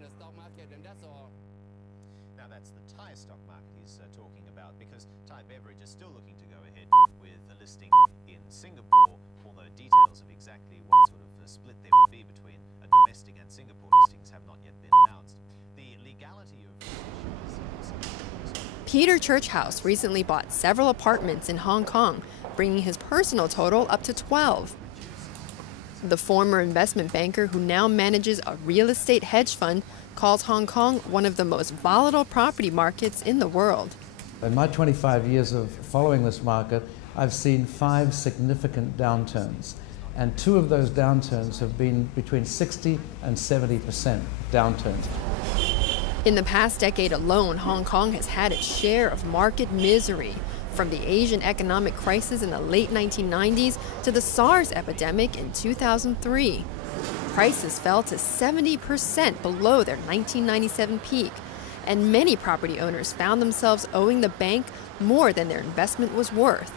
in the stock market, and that's all. Now that's the Thai stock market he's talking about, because Thai Beverage is still looking to go ahead with the listing in Singapore, although details of exactly what sort of split there would be between domestic and Singapore listings have not yet been announced. The legality of Peter Churchouse recently bought several apartments in Hong Kong, bringing his personal total up to 12. The former investment banker who now manages a real estate hedge fund calls Hong Kong one of the most volatile property markets in the world. In my 25 years of following this market, I've seen 5 significant downturns, and 2 of those downturns have been between 60% and 70% downturns. In the past decade alone, Hong Kong has had its share of market misery, from the Asian economic crisis in the late 1990s to the SARS epidemic in 2003. Prices fell to 70% below their 1997 peak, and many property owners found themselves owing the bank more than their investment was worth.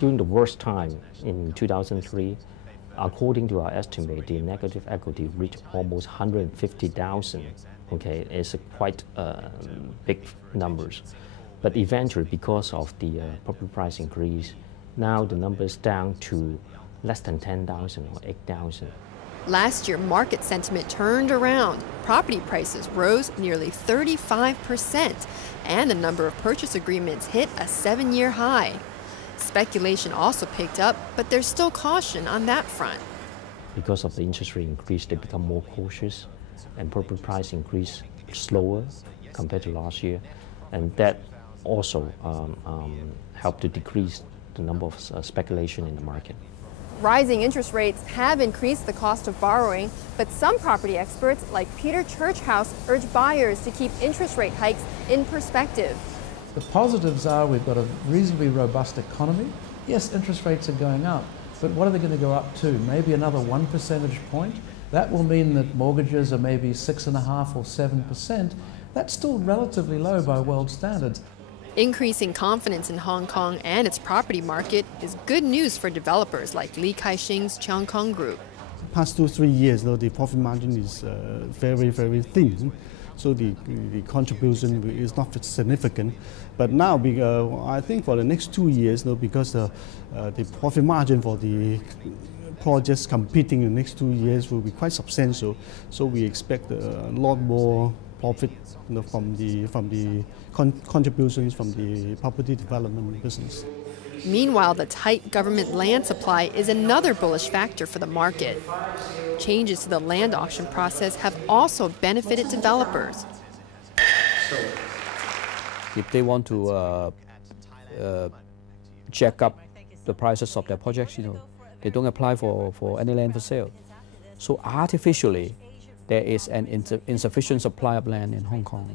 During the worst time in 2003, according to our estimate, the negative equity reached almost 150,000. Okay, it's quite big numbers. But eventually, because of the property price increase, now the number is down to less than 10,000 or 8,000. Last year, market sentiment turned around. Property prices rose nearly 35%, and the number of purchase agreements hit a 7-year high. Speculation also picked up, but there's still caution on that front. Because of the interest rate increase, they become more cautious, and property price increase slower compared to last year, and that also helped to decrease the number of speculation in the market. Rising interest rates have increased the cost of borrowing, but some property experts, like Peter Churchouse, urge buyers to keep interest rate hikes in perspective. The positives are we've got a reasonably robust economy. Yes, interest rates are going up, but what are they going to go up to? Maybe another 1 percentage point? That will mean that mortgages are maybe 6.5% or 7%. That's still relatively low by world standards. Increasing confidence in Hong Kong and its property market is good news for developers like Li Kai-shing's Cheung Kong Group. The past 2-3 years, though, the profit margin is very, very thin, so the contribution is not significant. But now, I think for the next 2 years, though, because the profit margin for the projects competing in the next 2 years will be quite substantial, so we expect a lot more profit from the contributions from the property development business. Meanwhile, the tight government land supply is another bullish factor for the market. Changes to the land auction process have also benefited developers. If they want to jack up the prices of their projects, they don't apply for any land for sale. So artificially, there is an insufficient supply of land in Hong Kong.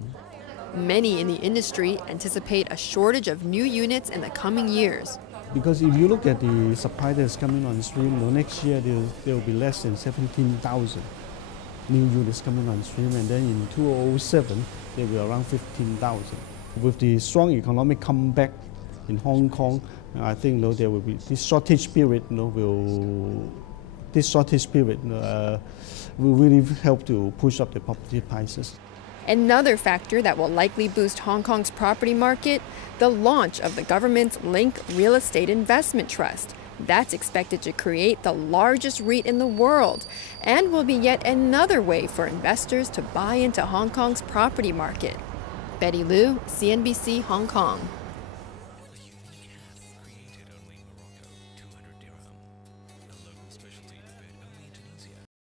Many in the industry anticipate a shortage of new units in the coming years. Because if you look at the supply that's coming on stream, next year there will be less than 17,000 new units coming on stream, and then in 2007 there will be around 15,000. With the strong economic comeback in Hong Kong, I think there will be this shortage period. Will really help to push up the property prices. Another factor that will likely boost Hong Kong's property market, the launch of the government's Link Real Estate Investment Trust. That's expected to create the largest REIT in the world and will be yet another way for investors to buy into Hong Kong's property market. Betty Liu, CNBC, Hong Kong.